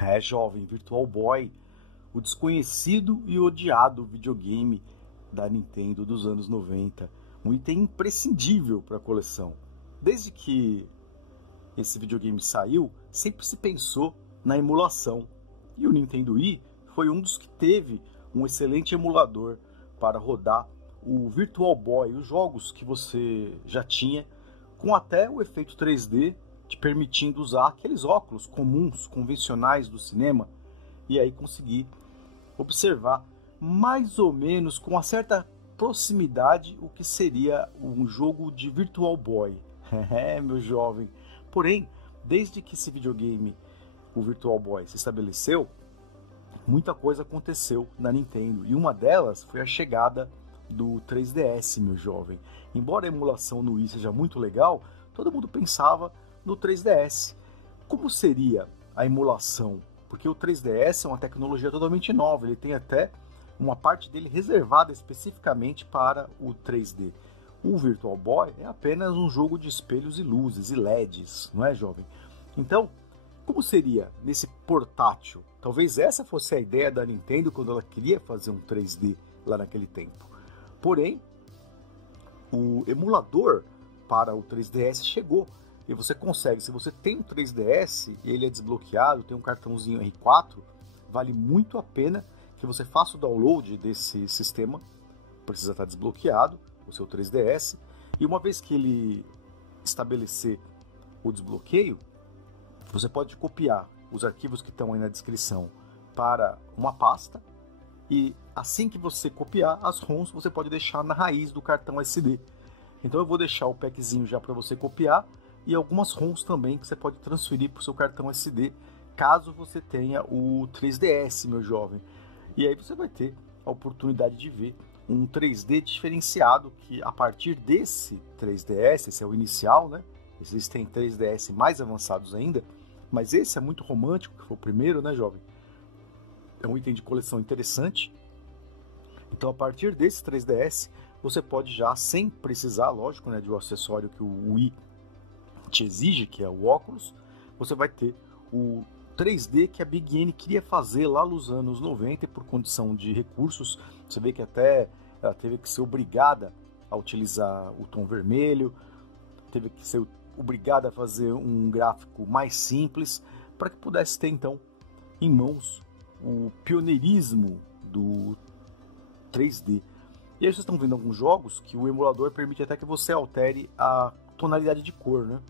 É, jovem, Virtual Boy, o desconhecido e odiado videogame da Nintendo dos anos 90. Um item imprescindível para a coleção. Desde que esse videogame saiu, sempre se pensou na emulação. E o Nintendo Wii foi um dos que teve um excelente emulador para rodar o Virtual Boy, os jogos que você já tinha, com até o efeito 3D, te permitindo usar aqueles óculos comuns, convencionais do cinema, e aí conseguir observar mais ou menos com uma certa proximidade o que seria um jogo de Virtual Boy. É, meu jovem. Porém, desde que esse videogame, o Virtual Boy, se estabeleceu, muita coisa aconteceu na Nintendo. E uma delas foi a chegada do 3DS, meu jovem. Embora a emulação no Wii seja muito legal, todo mundo pensava no 3DS. Como seria a emulação? Porque o 3DS é uma tecnologia totalmente nova, ele tem até uma parte dele reservada especificamente para o 3D. O Virtual Boy é apenas um jogo de espelhos e luzes e LEDs, não é, jovem? Então, como seria nesse portátil? Talvez essa fosse a ideia da Nintendo quando ela queria fazer um 3D lá naquele tempo. Porém, o emulador para o 3DS chegou. E você consegue, se você tem um 3DS e ele é desbloqueado, tem um cartãozinho R4, vale muito a pena que você faça o download desse sistema. Precisa estar desbloqueado, o seu 3DS. E uma vez que ele estabelecer o desbloqueio, você pode copiar os arquivos que estão aí na descrição para uma pasta. E assim que você copiar as ROMs, você pode deixar na raiz do cartão SD. Então eu vou deixar o packzinho já para você copiar e algumas ROMs também que você pode transferir para o seu cartão SD, caso você tenha o 3DS, meu jovem. E aí você vai ter a oportunidade de ver um 3D diferenciado, que a partir desse 3DS, esse é o inicial, né? Existem 3DS mais avançados ainda, mas esse é muito romântico, que foi o primeiro, né, jovem? É um item de coleção interessante. Então, a partir desse 3DS, você pode já, sem precisar, lógico, né, de um acessório que o Wii te exige, que é o óculos, você vai ter o 3D que a Big N queria fazer lá nos anos 90 e por condição de recursos. Você vê que até ela teve que ser obrigada a utilizar o tom vermelho, teve que ser obrigada a fazer um gráfico mais simples, para que pudesse ter, então, em mãos o pioneirismo do 3D. E aí vocês estão vendo alguns jogos que o emulador permite até que você altere a tonalidade de cor, né?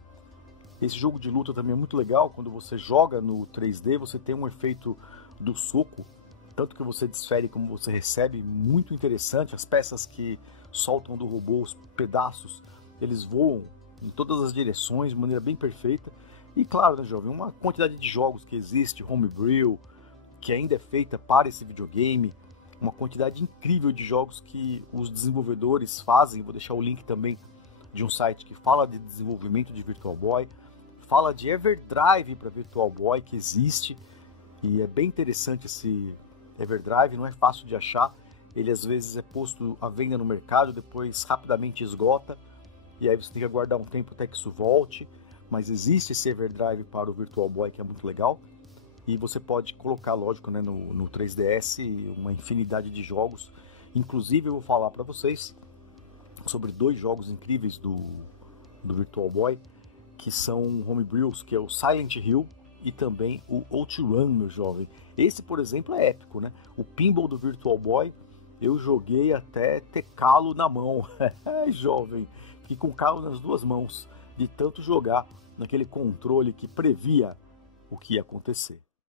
Esse jogo de luta também é muito legal. Quando você joga no 3D, você tem um efeito do soco, tanto que você desfere como você recebe, muito interessante. As peças que soltam do robô, os pedaços, eles voam em todas as direções de maneira bem perfeita. E claro, né, jovem, uma quantidade de jogos que existe, homebrew, que ainda é feita para esse videogame, uma quantidade incrível de jogos que os desenvolvedores fazem. Vou deixar o link também de um site que fala de desenvolvimento de Virtual Boy, fala de Everdrive para Virtual Boy, que existe, e é bem interessante esse Everdrive, não é fácil de achar, ele às vezes é posto à venda no mercado, depois rapidamente esgota, e aí você tem que aguardar um tempo até que isso volte, mas existe esse Everdrive para o Virtual Boy, que é muito legal. E você pode colocar, lógico, né, no 3DS uma infinidade de jogos. Inclusive eu vou falar para vocês sobre dois jogos incríveis do Virtual Boy, que são homebrews, que é o Silent Hill e também o OutRun, meu jovem. Esse, por exemplo, é épico, né? O pinball do Virtual Boy, eu joguei até ter calo na mão. Jovem, que com calo nas duas mãos, de tanto jogar naquele controle que previa o que ia acontecer.